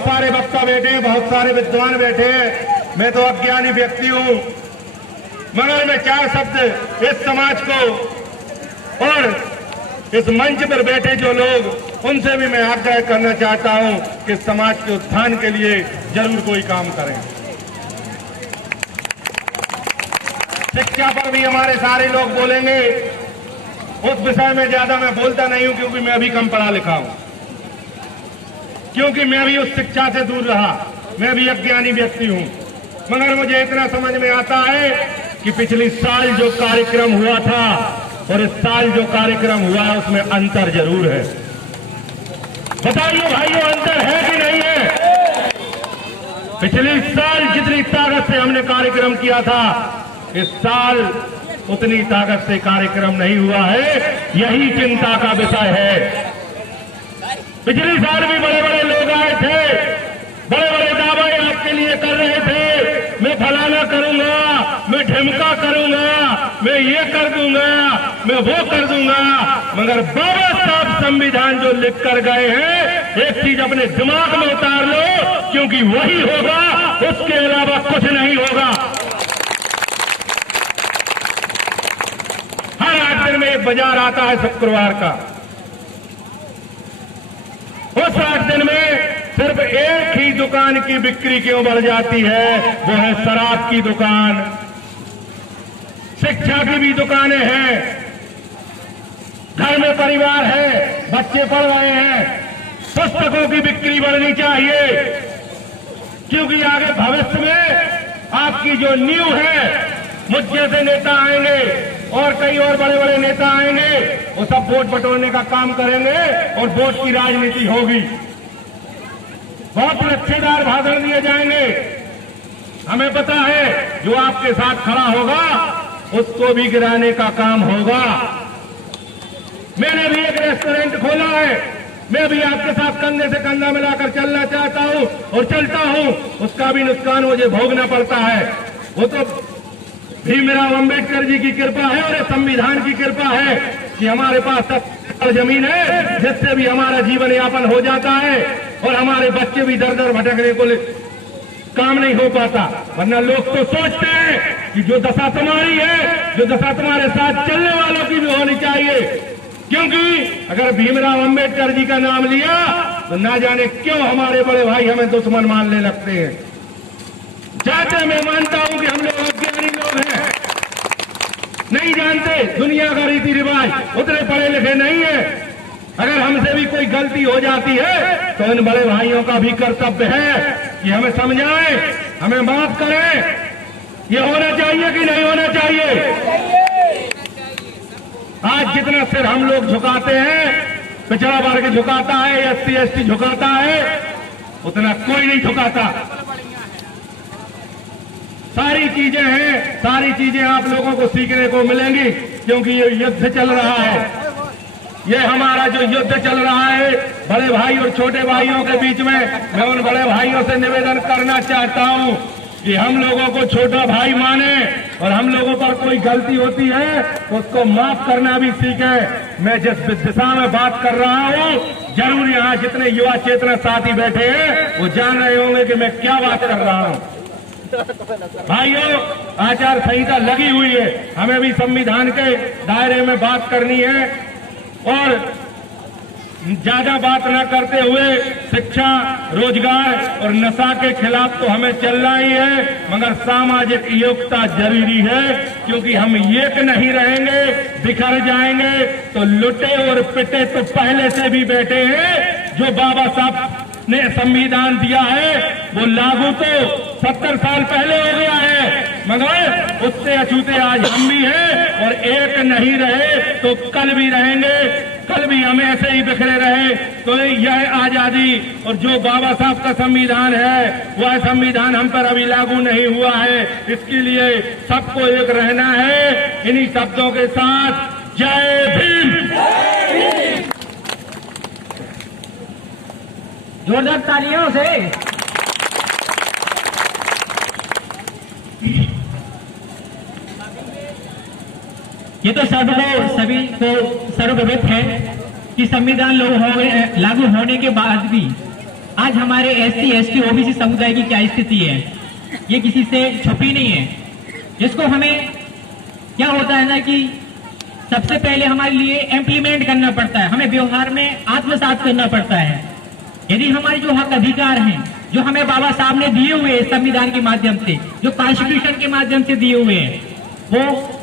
बहुत सारे वक्ता बैठे हैं, बहुत सारे विद्वान बैठे हैं, मैं तो अज्ञानी व्यक्ति हूं, मगर मैं 4 शब्द इस समाज को और इस मंच पर बैठे जो लोग, उनसे भी मैं आग्रह करना चाहता हूं कि समाज के उत्थान के लिए जरूर कोई काम करें। शिक्षा पर भी हमारे सारे लोग बोलेंगे, उस विषय में ज्यादा मैं बोलता नहीं हूं क्योंकि मैं अभी कम पढ़ा लिखा हूं, क्योंकि मैं भी उस शिक्षा से दूर रहा, मैं भी अज्ञानी व्यक्ति हूं। मगर मुझे इतना समझ में आता है कि पिछले साल जो कार्यक्रम हुआ था और इस साल जो कार्यक्रम हुआ है उसमें अंतर जरूर है। बताइए भाइयों, अंतर है कि नहीं है? पिछले साल जितनी ताकत से हमने कार्यक्रम किया था, इस साल उतनी ताकत से कार्यक्रम नहीं हुआ है। यही चिंता का विषय है। पिछले साल भी बड़े बड़े लोग आए थे, बड़े बड़े दावे आपके लिए कर रहे थे, मैं फलाना करूंगा, मैं ढिमका करूंगा, मैं ये कर दूंगा, मैं वो कर दूंगा। मगर बाबा साहब संविधान जो लिख कर गए हैं, एक चीज अपने दिमाग में उतार लो, क्योंकि वही होगा, उसके अलावा कुछ नहीं होगा। हर 8 दिन में एक बाजार आता है शुक्रवार का, उस 8 दिन में सिर्फ एक ही दुकान की बिक्री क्यों बढ़ जाती है? वो है शराब की दुकान। शिक्षा की भी दुकानें हैं, घर में परिवार है, बच्चे पढ़ रहे हैं, पुस्तकों की बिक्री बढ़नी चाहिए, क्योंकि आगे भविष्य में आपकी जो नींव है, मुझ जैसे नेता आएंगे और कई और बड़े बड़े नेता आएंगे, वो सब वोट बटोरने का काम करेंगे और वोट की राजनीति होगी। बहुत लच्छेदार भाषण दिए जाएंगे। हमें पता है जो आपके साथ खड़ा होगा उसको भी गिराने का काम होगा। मैंने भी एक रेस्टोरेंट खोला है, मैं भी आपके साथ कंधे से कंधा मिलाकर चलना चाहता हूं और चलता हूं, उसका भी नुकसान मुझे भोगना पड़ता है। वो तो भीमराव अंबेडकर जी की कृपा है और संविधान की कृपा है कि हमारे पास 10 जमीन है, जिससे भी हमारा जीवन यापन हो जाता है और हमारे बच्चे भी दर दर भटकने को काम नहीं हो पाता। वरना लोग तो सोचते हैं कि जो दशा तुम्हारी है, जो दशा तुम्हारे साथ चलने वालों की भी होनी चाहिए, क्योंकि अगर भीमराव अंबेडकर जी का नाम लिया तो ना जाने क्यों हमारे बड़े भाई हमें दुश्मन मानने लगते हैं। जाते मैं मानता हूं कि हम लोग अज्ञानी लोग हैं, नहीं जानते दुनिया का रीति रिवाज, उतने पढ़े लिखे नहीं है। अगर हमसे भी कोई गलती हो जाती है तो इन बड़े भाइयों का भी कर्तव्य है कि हमें समझाएं, हमें माफ करें। ये होना चाहिए कि नहीं होना चाहिए? आज जितना सिर हम लोग झुकाते हैं, पिछड़ा वर्ग झुकाता है, SC ST झुकाता है, उतना कोई नहीं झुकाता। सारी चीजें हैं, सारी चीजें आप लोगों को सीखने को मिलेंगी, क्योंकि ये युद्ध चल रहा है। ये हमारा जो युद्ध चल रहा है बड़े भाई और छोटे भाइयों के बीच में, मैं उन बड़े भाइयों से निवेदन करना चाहता हूं कि हम लोगों को छोटा भाई माने और हम लोगों पर कोई गलती होती है तो उसको माफ करना भी सीखें। मैं जिस दिशा में बात कर रहा हूं, जरूर यहाँ जितने युवा चेतना साथी बैठे हैं वो जान रहे होंगे कि मैं क्या बात कर रहा हूं। भाइयों, आचार संहिता लगी हुई है, हमें भी संविधान के दायरे में बात करनी है और ज्यादा बात न करते हुए शिक्षा, रोजगार और नशा के खिलाफ तो हमें चलना ही है, मगर सामाजिक एकता जरूरी है, क्योंकि हम एक नहीं रहेंगे, बिखर जाएंगे तो लुटे और पिटे तो पहले से भी बैठे हैं। जो बाबा साहब ने संविधान दिया है वो लागू तो 70 साल पहले हो गया है, मगर उससे अछूते आज हम भी हैं और एक नहीं रहे तो कल भी रहेंगे, कल भी हम ऐसे ही बिखरे रहे तो यह आजादी और जो बाबा साहब का संविधान है वह संविधान हम पर अभी लागू नहीं हुआ है। इसके लिए सबको एक रहना है। इन्हीं शब्दों के साथ जय भीम। जोरदार तालियों से। ये तो सभी को सर्वविदित है कि संविधान लागू होने के बाद भी आज हमारे SC, ST, OBC समुदाय की क्या स्थिति है, ये किसी से छुपी नहीं है। जिसको हमें क्या होता है ना कि सबसे पहले हमारे लिए इम्प्लीमेंट करना पड़ता है, हमें व्यवहार में आत्मसात करना पड़ता है। यदि हमारे जो हक अधिकार हैं, जो हमें बाबा साहब ने दिए हुए हैं संविधान के माध्यम से, जो कॉन्स्टिट्यूशन के माध्यम से दिए हुए हैं, वो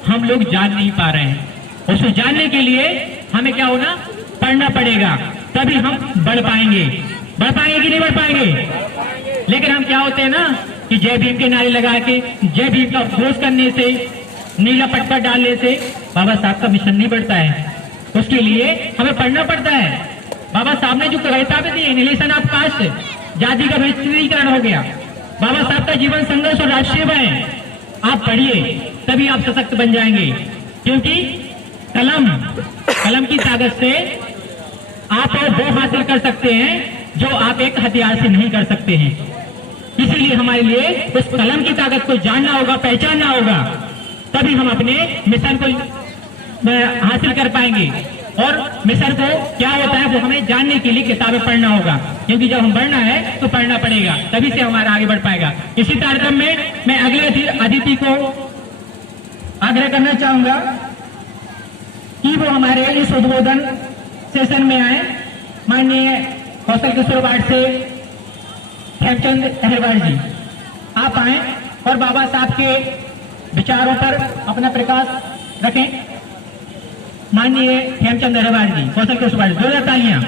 हम लोग जान नहीं पा रहे हैं। उसको जानने के लिए हमें क्या होना, पढ़ना पड़ेगा, तभी हम बढ़ पाएंगे कि नहीं बढ़ पाएंगे। लेकिन हम क्या होते हैं ना कि जय भीम के नारे लगा के, जय भीम का घोष करने से, नीला पट्टा डालने से बाबा साहब का मिशन नहीं बढ़ता है। उसके लिए हमें पढ़ना पड़ता है। बाबा साहब ने जो किताबें दी, एनिहिलेशन ऑफ कास्ट, जाति का विस्तारीकरण हो गया, बाबा साहब का जीवन संघर्ष और राष्ट्रीय है, आप पढ़िए तभी आप सशक्त बन जाएंगे। क्योंकि कलम की ताकत से आप वो हासिल कर सकते हैं जो आप एक हथियार से नहीं कर सकते हैं। इसीलिए हमारे लिए उस कलम की ताकत को जानना होगा, पहचानना होगा, तभी हम अपने मिशन को हासिल कर पाएंगे। और मिशन को क्या होता है वो हमें जानने के लिए किताबें पढ़ना होगा, क्योंकि जब हम बढ़ना है तो पढ़ना पड़ेगा, तभी से हमारा आगे बढ़ पाएगा। इसी तारतम्य में मैं अगले अतिथि को आग्रह करना चाहूंगा कि वो हमारे इस उद्बोधन सेशन में आए। माननीय कौशल किशोर वार्ड से हेमचंद अहिरवार जी, आप आए और बाबा साहब के विचारों पर अपना प्रकाश रखें। माननीय हेमचंद अहिरवार जी, कौशल किशोर वार्ड, 2 तालियां।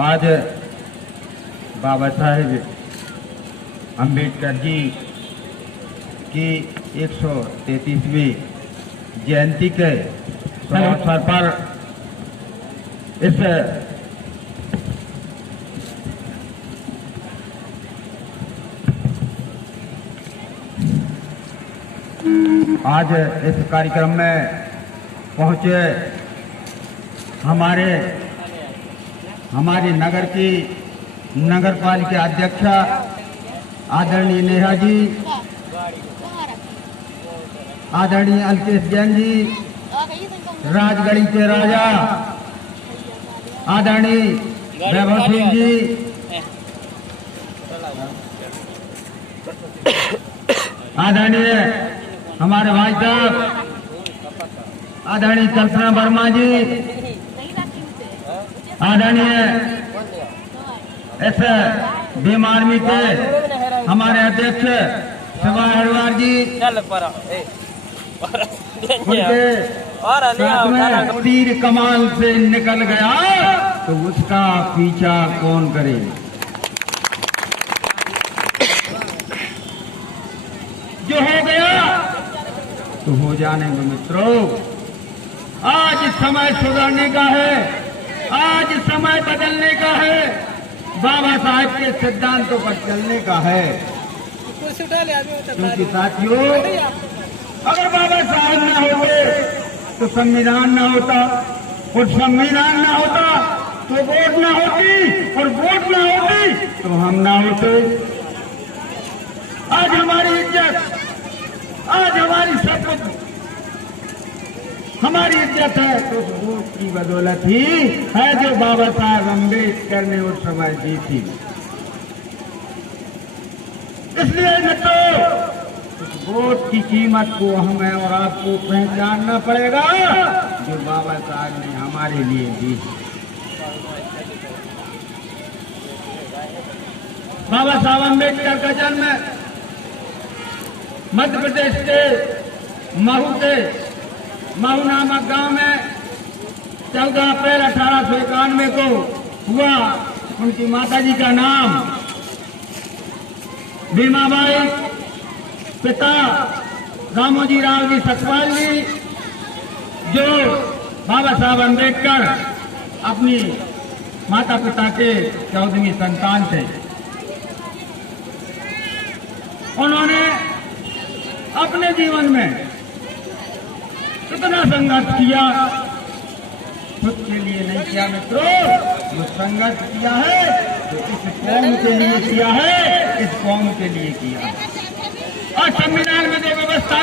आज बाबा साहेब अम्बेडकर जी की 133वीं जयंती के अवसर पर इस आज इस कार्यक्रम में पहुंचे हमारे नगर की नगर पालिका अध्यक्ष आदरणीय नेहा जी, आदरणीय अल्केश जैन जी, राजगढ़ी के राजा आदरणीय वैभव सिंह जी, आदरणीय हमारे भाई साहब आदरणीय कल्पना वर्मा जी, आदरणीय इस भीम आर्मी के हमारे अध्यक्ष शिवा हरवार जी, उनके साथ में तीर कमाल से निकल गया तो उसका पीछा कौन करे। जो हो गया तो हो जाने दो मित्रों। आज समय सुधरने का है, आज समय बदलने का है, बाबा साहब के सिद्धांतों पर चलने का है। क्योंकि साथियों, अगर बाबा साहब न होते तो संविधान न होता, और संविधान न होता तो वोट न होती, और वोट न होती तो हम न होते। आज हमारी इज्जत, आज हमारी सब कुछ, हमारी इज्जत है तो उस वोट की बदौलत ही है जो बाबा साहब अम्बेडकर ने उस समय दी थी। इसलिए मित्रों, उस वोट की कीमत को हमें और आपको पहचानना पड़ेगा जो बाबा साहब ने हमारे लिए दी। बाबा साहब अम्बेडकर का जन्म मध्य प्रदेश के महू नामक गांव में 14 अप्रैल 1891 को हुआ। उनकी माताजी का नाम भीमाबाई, पिता रामोजी राव जी सतपाल जी, जो बाबा साहब अम्बेडकर अपनी माता पिता के 14वीं संतान थे। उन्होंने अपने जीवन में इतना संघर्ष किया, खुद के लिए नहीं किया मित्रों, जो संघर्ष किया है तो इस कौम के लिए किया है, इस कौम के लिए किया। और संविधान में जो व्यवस्था